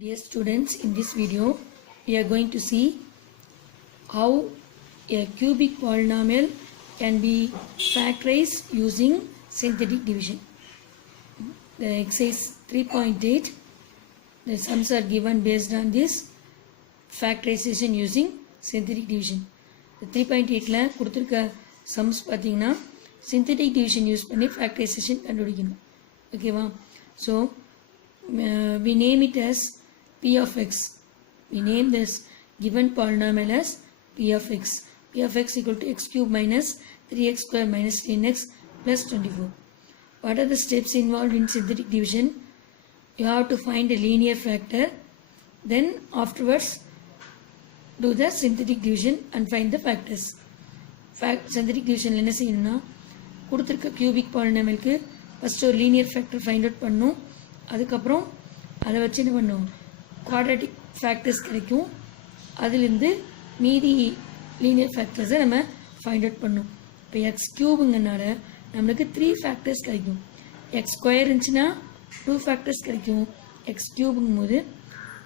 Dear students, in this video we are going to see how a cubic polynomial can be factorized using synthetic division. The exercise 3.8, the sums are given based on this factorization using synthetic division. The 3.8 la கொடுத்திருக்க sums பாத்தீங்கன்னா synthetic division use பண்ணி factorization கண்டுபிடிக்கணும். ஓகேவா? So we name it as P of x. We name this given polynomial as P of x. P of x equal to x cube minus 3x square minus 10x plus 24. What are the steps involved in synthetic division? You have to find a linear factor. Then afterwards do the synthetic division and find the factors. Synthetic division என்ன செய்யணும்னா கொடுத்திருக்க cubic polynomial க்கு first ஒரு linear factor find out பண்ணனும். அதுக்கப்புறம் அதை வச்சு என்ன பண்ணும் quadratic factors கிடைக்கும். அதிலிருந்து மீதி linear factors நம்ம find out பண்ணும். இப்போ x cube-ங்கனால நமக்கு 3 factors கிடைக்கும். x square இருந்துச்சுன்னா 2 factors கிடைக்கும். x cube-ங்கும்போது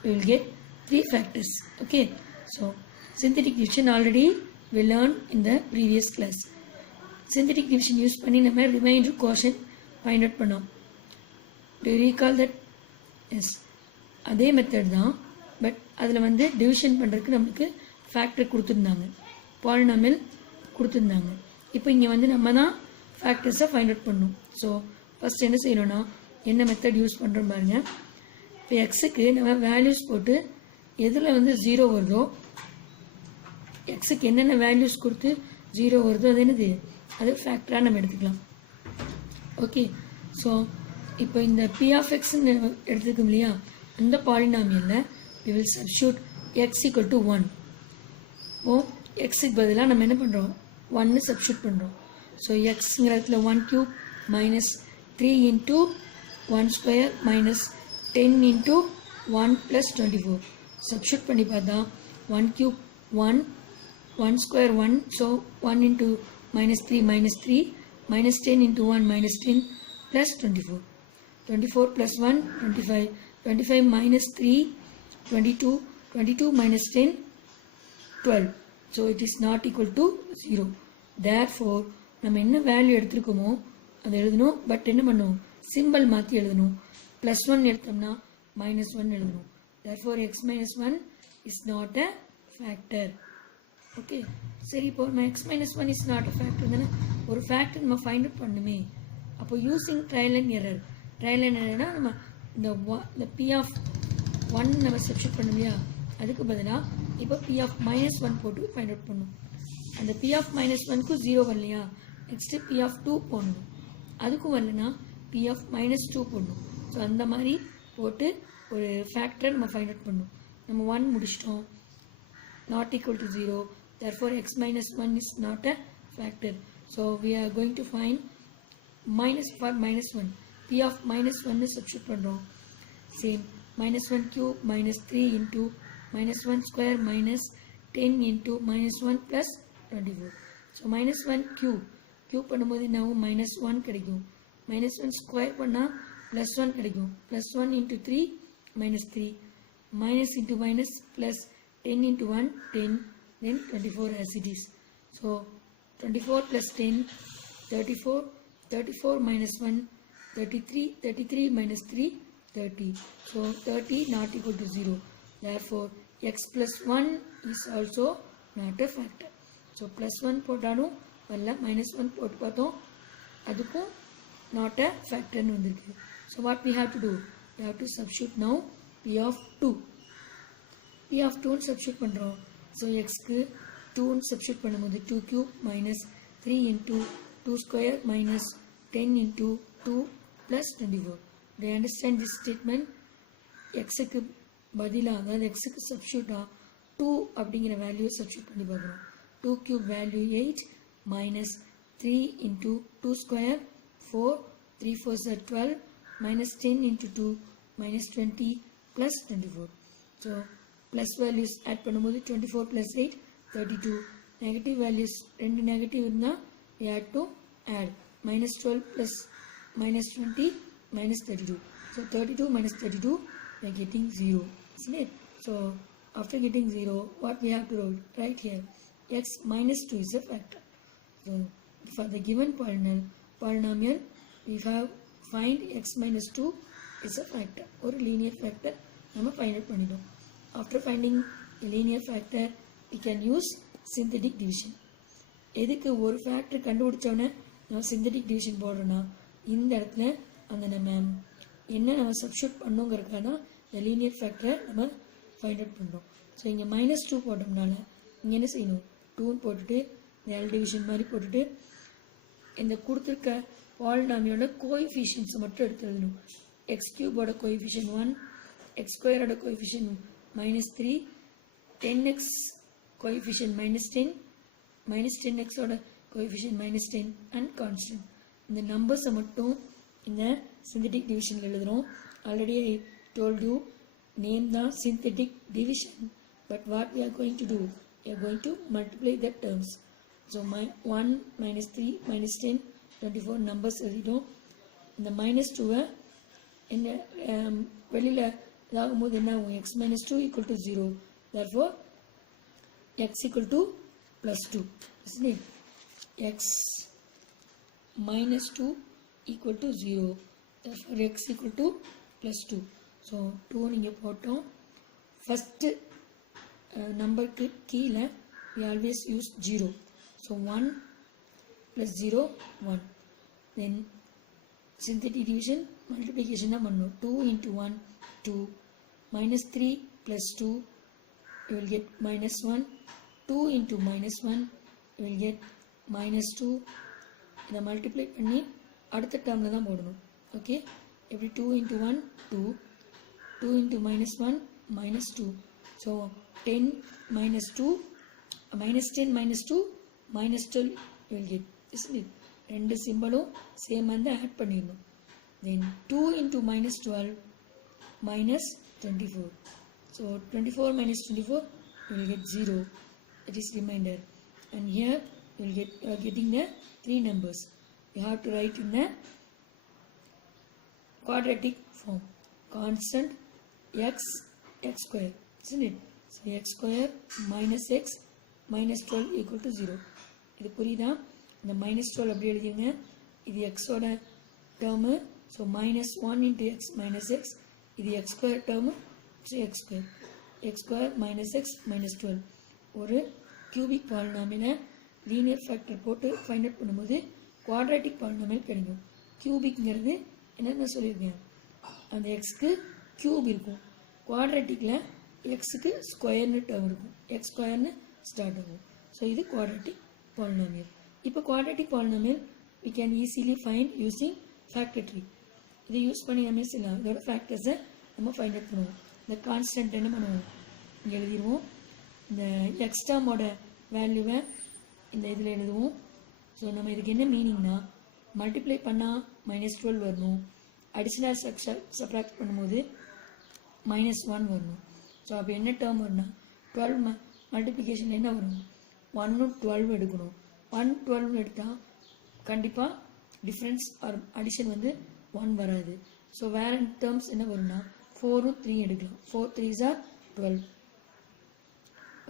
we will get 3 factors. Okay, so synthetic division already we learned in the previous class. Synthetic division use பண்ணி நம்ம remainder quotient find out பண்ணோம். Do you recall that? Yes, அதே method தான். But அதில் வந்து division பண்ணுறதுக்கு நம்மளுக்கு factor கொடுத்துருந்தாங்க, பாலினாமியல் கொடுத்துருந்தாங்க. இப்போ இங்கே வந்து நம்ம தான் ஃபேக்டர்ஸை ஃபைண்ட் அவுட் பண்ணணும். ஸோ ஃபஸ்ட் என்ன செய்யணும்னா என்ன மெத்தட் யூஸ் பண்ணுறோம் பாருங்க. இப்போ எக்ஸுக்கு நம்ம வேல்யூஸ் போட்டு எதில் வந்து 0 வருதோ, எக்ஸுக்கு என்னென்ன வேல்யூஸ் கொடுத்து 0 வருதோ அது என்னது, அது ஃபேக்டராக நம்ம எடுத்துக்கலாம். ஓகே, ஸோ இப்போ இந்த P of Xன்னு எடுத்துக்கோம் இல்லையா, அந்த பாலினாமியலில் we will substitute x equal to 1. ஓ எக்ஸுக்கு பதிலாக நம்ம என்ன பண்ணுறோம், 1 சப்ஸ்டியூட் பண்ணுறோம். ஸோ எக்ஸுங்கிற இடத்துல 1 cube minus 3 into 1 square minus 10 into 1 plus 24. Substitute பண்ணி பார்த்தா 1 cube 1, 1 square 1, so 1 into minus 3 minus 10 into 1 minus 10 plus 24. 24 plus 1 25, 25 minus 3 22, 22 minus 10 12. So it is not equal to 0. Therefore நம்ம என்ன வேல்யூ எடுத்துருக்கோமோ அதை எழுதணும். பட் என்ன பண்ணும், சிம்பிள் மாற்றி எழுதணும். +1 எடுத்தோம்னா -1 எழுதணும். Therefore x minus 1 is not a factor. Okay, சரி, இப்போ நம்ம x minus 1 is not a factor தானே, ஒரு ஃபேக்டர் நம்ம ஃபைண்ட் அவுட் பண்ணுமே. அப்போ using trial and error. Trial and எரர்னா நம்ம இந்த P of 1 நம்ம சப்ஸ்டியூட் பண்ணோம் இல்லையா, அதுக்கு பதிலாக இப்போ P of -1 போட்டு ஃபைண்ட் அவுட் பண்ணணும். அந்த P of -1க்கு 0 வரலையா, நெக்ஸ்ட்டு P of 2 போடணும். அதுக்கும் வரலன்னா P of -2 போடணும். ஸோ அந்த மாதிரி போட்டு ஒரு ஃபேக்டரை நம்ம ஃபைண்ட் அவுட் பண்ணணும். நம்ம 1 முடிச்சிட்டோம், not equal to 0. Therefore x minus 1 is not a factor. So we are going to find -1. P of -1 substitute பண்ணுறோம். Same, -1 cube minus 3 into -1 square minus 10 into -1 plus 24. So -1 cube பண்ணும்போது என்ன ஆகும், -1 கிடைக்கும். -1 square பண்ணால் +1 கிடைக்கும். +1 into 3 -3, minus into minus plus 10 into 1 10, then 24 as it is. So 24 plus 10 34, 34 minus 1 33, 33 minus 3 30. So 30 not equal to 0. Therefore x plus 1 is also not a factor. So +1 போட்டாலும் வரல, -1 போட்டு பார்த்தோம், அதுக்கும் not a factor னு வந்திருக்கு. So what we have to do, we have to substitute now P of 2. P of 2 substitute பண்ணுறோம். So xக்கு 2 substitute பண்ணும்போது 2 cube minus 3 into 2 square minus 10 into 2 plus 24. Do you understand this statement? xக்கு பதிலாக, அதாவது xக்கு சப்ஸ்டியூட்டாக 2 அப்படிங்கிற value substitute பண்ணி பார்க்குறோம். 2 cube value 8 minus 3 into 2 square 4, 3 4s are 12 minus 10 into 2 minus 20 plus 24. So plus values add பண்ணும்போது 24 plus 8 32. Negative values, ரெண்டு negative இருந்தால் we had to add. -12 plus -20 minus 32. So 32 minus 32 we are getting 0. isn't it? So after getting 0, what we have to write here? X minus 2 is a factor. So for the given polynomial, we have find x minus 2 is a factor or linear factor. நம்ம find out பண்ணிட்டோம். After finding a linear factor, we can use synthetic division. எதுக்கு ஒரு factor கண்டுபிடிச்சோன்னே நம்ம synthetic division போடுறோன்னா இந்த இடத்துல அந்த நம்ம substitute பண்ணோங்கிறதுக்காக தான் இந்த லீனியர் ஃபேக்டரை நம்ம ஃபைண்ட் அவுட் பண்ணுறோம். ஸோ இங்கே -2 போட்டோம்னால இங்கே என்ன செய்யணும்? 2 போட்டுட்டு இந்த எல் டிவிஷன் மாதிரி போட்டுட்டு இந்த கொடுத்துருக்க பாலினாமியோட கோஎஃபிஷியன்ஸை மட்டும் எடுத்து எழுதணும். எக்ஸ் கியூபோட கோஎஃபிஷியன் 1, எக்ஸ் ஸ்கொயரோட கோஎஃபிஷியன் -3, 10x கோஎஃபிஷியன் -10, -10x ஓட கோஎஃபிஷியன் -10 அண்ட் கான்ஸ்டன்ட். இந்த நம்பர்ஸை மட்டும் இந்த சிந்தட்டிக் டிவிஷனில் எழுதுகிறோம். Already I told you name தான் synthetic division. But what we are going to do? We are going to multiply the terms. So 1, -3, -10, 24 numbers எழுதிட்டோம். இந்த -2 என்ன வெளியில் இதாகும்போது என்ன ஆகும்? x minus 2 equal to 0. Therefore x equal to +2, isn't it? X minus 2 equal to 0. Therefore x equal to +2. So 2 நீங்கள் போட்டோம். First நம்பருக்கு கீழே we always use 0. So 1 plus 0, 1. Then synthetic division multiplication தான் பண்ணணும். 2 into 1, 2. -3 plus 2, you will get -1. 2 into -1, you will get -2. இதை multiply பண்ணி அடுத்த டேர்மில் தான் போடணும். ஓகே, எப்படி 2 into 1, 2. 2 into -1, -2. So 10 minus 2, -10 minus 2, -12 you will get, isn't it? ரெண்டு சிம்பிளும் சேம் வந்து ஆட் பண்ணிடணும். Then 2 into -12, -24. So 24 minus 24, you will get 0. That is remainder. And here you will get, you are getting the 3 numbers. You have to write in the quadratic form. Constant x square, isn't it? So x square minus x minus 12 equal to 0. இது புரியுதா? இந்த -12 அப்படி எழுதிங்க. இது எக்ஸோட term. So -1 into x minus x. இது X square term. So X square minus x minus 12. ஒரு cubic பாலினாமியலை linear factor போட்டு ஃபைண்ட் அவுட் பண்ணும்போது குவாட்ராட்டிக் பாலினாமியல் கிடைக்கும். கியூபிக்ங்கிறது என்னென்ன சொல்லியிருக்கேன்? அந்த எக்ஸ்க்கு கியூப் இருக்கும். குவாட்ராட்டிக்கில் எக்ஸுக்கு ஸ்கொயர்னு டேர்ம் இருக்கும். எக்ஸ் ஸ்கொயர்னு ஸ்டார்ட் ஆகும். ஸோ இது குவாட்ராட்டிக் பாலினாமியல். இப்போ quadratic polynomial we can easily find using factor tree. இதை யூஸ் பண்ணி நம்ம செய்யலாம். இதோட ஃபேக்டர்ஸை நம்ம ஃபைண்ட் அவுட் பண்ணுவோம். இந்த கான்ஸ்டன்ட் என்ன பண்ணுவோம்? இங்கே எழுதிடுவோம். இந்த எக்ஸ் டேர்மோட வேல்யூவை இந்த இதில் எழுதுவோம். ஸோ நம்ம இதுக்கு என்ன மீனிங்னா, மல்டிப்ளை பண்ணால் -12 வரணும், அடிஷ்னல் சப்ராக்ட் பண்ணும்போது -1 வரணும். ஸோ அப்போ என்ன டேர்ம் வரும்னா 12 மல்டிப்ளிகேஷன் என்ன வரும்? 1 12 எடுக்கணும். 1 12 எடுத்தால் கண்டிப்பாக டிஃப்ரென்ஸ் ஆர் அடிஷன் வந்து 1 வராது. ஸோ வேறு டேர்ம்ஸ் என்ன வரும்னா 4 3 எடுக்கலாம். 4 3s are 12.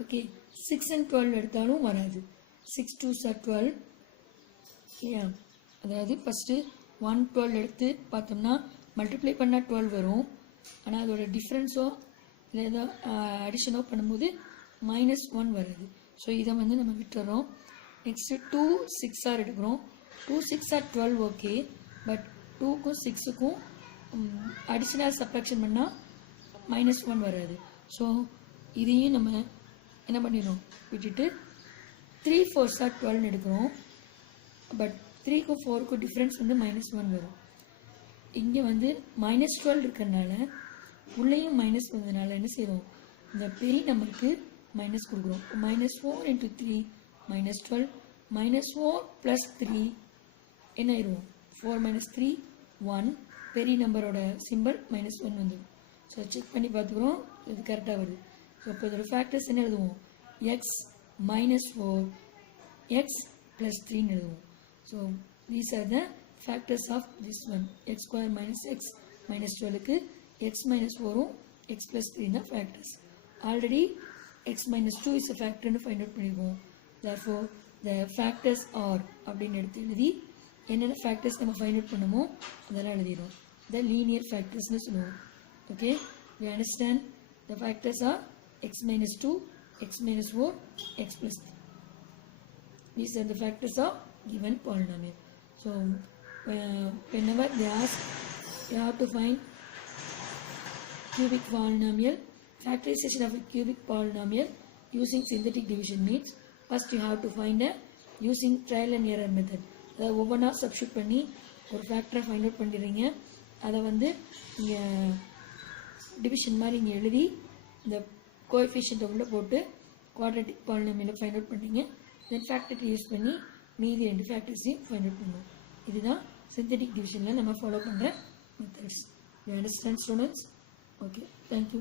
ஓகே, 6 and 12 எடுத்தாலும் வராது. 6 2s are 12 இல்லையா? அதாவது ஃபஸ்ட்டு 1 12 எடுத்து பார்த்தோம்னா மல்டிப்ளை பண்ணால் 12 வரும். ஆனால் அதோட டிஃப்ரென்ஸோ இல்லை ஏதோ அடிஷனோ பண்ணும்போது -1 வருது. ஸோ இதை வந்து நம்ம விட்டுறோம். நெக்ஸ்ட்டு 2 6 ஆர் எடுக்கிறோம். 2 6 ஆர் 12 ஓகே. பட் 2க்கும் 6க்கும் அடிஷ்னல் சப்ராக்ஷன் பண்ணால் -1 வராது. ஸோ இதையும் நம்ம என்ன பண்ணிடணும், விட்டுட்டு 3 4s ஆர் 12 எடுக்கிறோம். பட் 3க்கும் 4க்கும் டிஃப்ரென்ஸ் வந்து -1 வரும். இங்கே வந்து -12 இருக்கிறதுனால உள்ளேயும் மைனஸ் வந்ததுனால என்ன செய்கிறோம், இந்த பெரிய நம்பருக்கு மைனஸ் கொடுக்குறோம். -4 into 3 -12, -4 plus 3 என்ன ஆயிடும், 4 minus 3 1, பெரிய நம்பரோட சிம்பிள் -1 வந்துடும். ஸோ செக் பண்ணி பார்த்துக்கிறோம், இது கரெக்டாக வருது. ஸோ இப்போ இதோட ஃபேக்டர்ஸ் என்ன எழுதுவோம், எக்ஸ் -4 எக்ஸ் + 3 எழுதுவோம். So these are the factors of this one. x² - x -12க்கு x -4ம் x plus 3 தான் factors. Already x minus 2 is a factor ன்னு find out பண்ணிருக்கோம். Therefore the factors are அப்படின்னு எடுத்து எழுதி என்னென்ன factors நம்ம find out பண்ணுமோ அதெல்லாம் எழுதிடும். The linear factors ன்னு சொல்லுவோம். Okay, we understand the factors are x minus 2, x minus 4, x plus 3. These are the factors of given polynomial. So whenever they ask, you have to find cubic polynomial. Factorization of a cubic polynomial using synthetic division means first you have to find a using trial and error method. அதாவது ஒவ்வொன்றா substitute பண்ணி ஒரு ஃபேக்டரை find out பண்ணிடுறீங்க. அதை வந்து இங்கே division மாதிரி இங்கே எழுதி இந்த கோஎஃபிஷியன்ட்டை உள்ளே போட்டு குவாட்ரேட்டிக் பாலினாமியலை ஃபைண்ட் அவுட் பண்ணீங்க. தென் ஃபேக்டரை யூஸ் பண்ணி மீதி 2 ஃபேக்டர்ஸையும் ஃபைண்ட் அவுட் பண்ணுவோம். இதுதான் சிந்தட்டிக் டிவிஷனில் நம்ம ஃபாலோ பண்ணுற methods. You understand students? Okay, thank you.